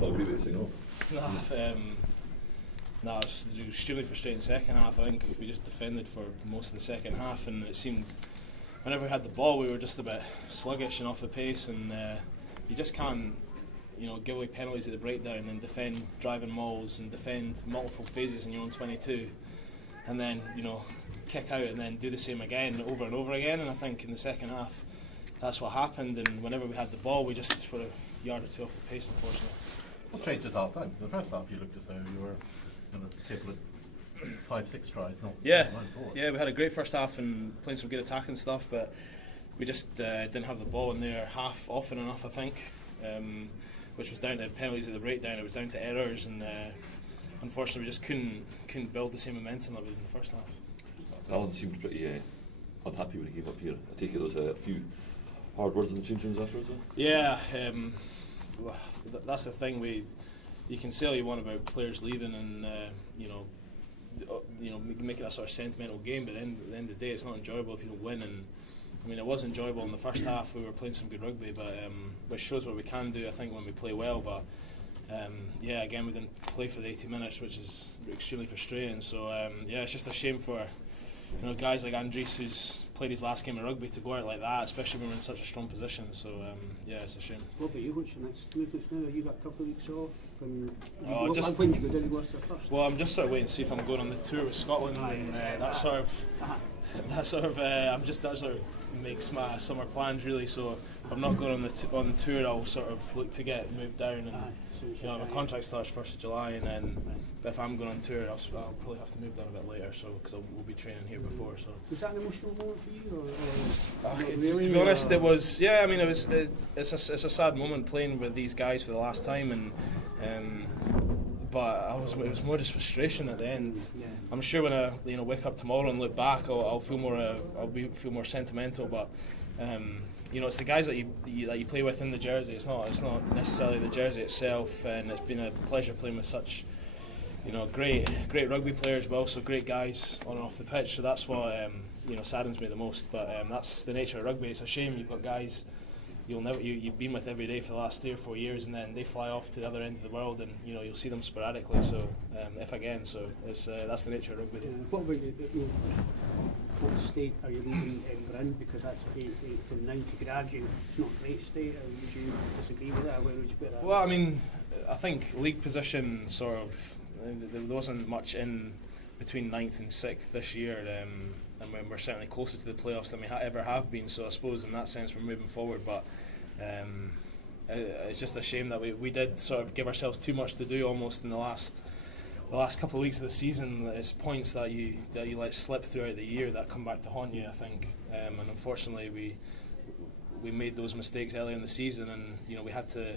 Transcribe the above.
Well, what do you think of? No, it was extremely frustrating second half. I think we just defended for most of the second half, and it seemed whenever we had the ball, we were just a bit sluggish and off the pace, and you just can't, give away penalties at the breakdown and defend driving mauls and defend multiple phases in your own 22, and then kick out and then do the same again over and over again. And I think in the second half, that's what happened. And whenever we had the ball, we just were a yard or two off the pace, unfortunately. What changed at half time? The first half, you looked as though you were capable of 5-6 tries. No, yeah, we had a great first half and playing some good attacking stuff, but we just didn't have the ball in there half often enough, I think, which was down to penalties at the breakdown. It was down to errors, and unfortunately, we just couldn't build the same momentum that we did in the first half. Alan seemed pretty unhappy when he came up here. I take it there was a few hard words in the change rooms afterwards. Yeah, that's the thing. You can say all you want about players leaving and make it a sort of sentimental game, but at the end of the day, it's not enjoyable if you don't win. And I mean, it was enjoyable in the first half. We were playing some good rugby, but which shows what we can do, I think, when we play well. But again, we didn't play for the 80 minutes, which is extremely frustrating. So it's just a shame for guys like Andries, who's played his last game of rugby, to go out like that, especially when we're in such a strong position. So it's a shame. What about you? What's your next movements now? You got a couple of weeks off, and when did you go down to Gloucester first? Well, I'm just sort of waiting to see if I'm going on the tour with Scotland, and that sort of makes my summer plans really. So if I'm not going on the tour, I'll sort of look to get moved down, and my contract starts 1st of July, and then if I'm going on tour, I'll probably have to move down a bit later, so because we'll be training here before. So was that an emotional moment for you, or to be honest, it was. Yeah, I mean, it's a sad moment playing with these guys for the last time, but it was more just frustration at the end. Yeah. I'm sure when I wake up tomorrow and look back, I'll feel more sentimental. But it's the guys that you play with in the jersey. It's not necessarily the jersey itself. And it's been a pleasure playing with such great rugby players, but also great guys on and off the pitch. So that's what saddens me the most. But that's the nature of rugby. It's a shame you've got guys you've been with every day for the last 3 or 4 years, and then they fly off to the other end of the world, and you'll see them sporadically. So if again, so it's that's the nature of rugby. Yeah. What about you? What state are you leaving Edinburgh in? Because that's 8th and 9th. You could argue it's not a great state. Or would you disagree with that? Where would you put that? Well, I mean, I think league position sort of there wasn't much in between 9th and 6th this year, and we're certainly closer to the playoffs than we ever have been. So I suppose in that sense we're moving forward, but it's just a shame that we did sort of give ourselves too much to do almost in the last couple of weeks of the season. It's points that you let slip throughout the year that come back to haunt you, I think, and unfortunately we made those mistakes early in the season, and we had to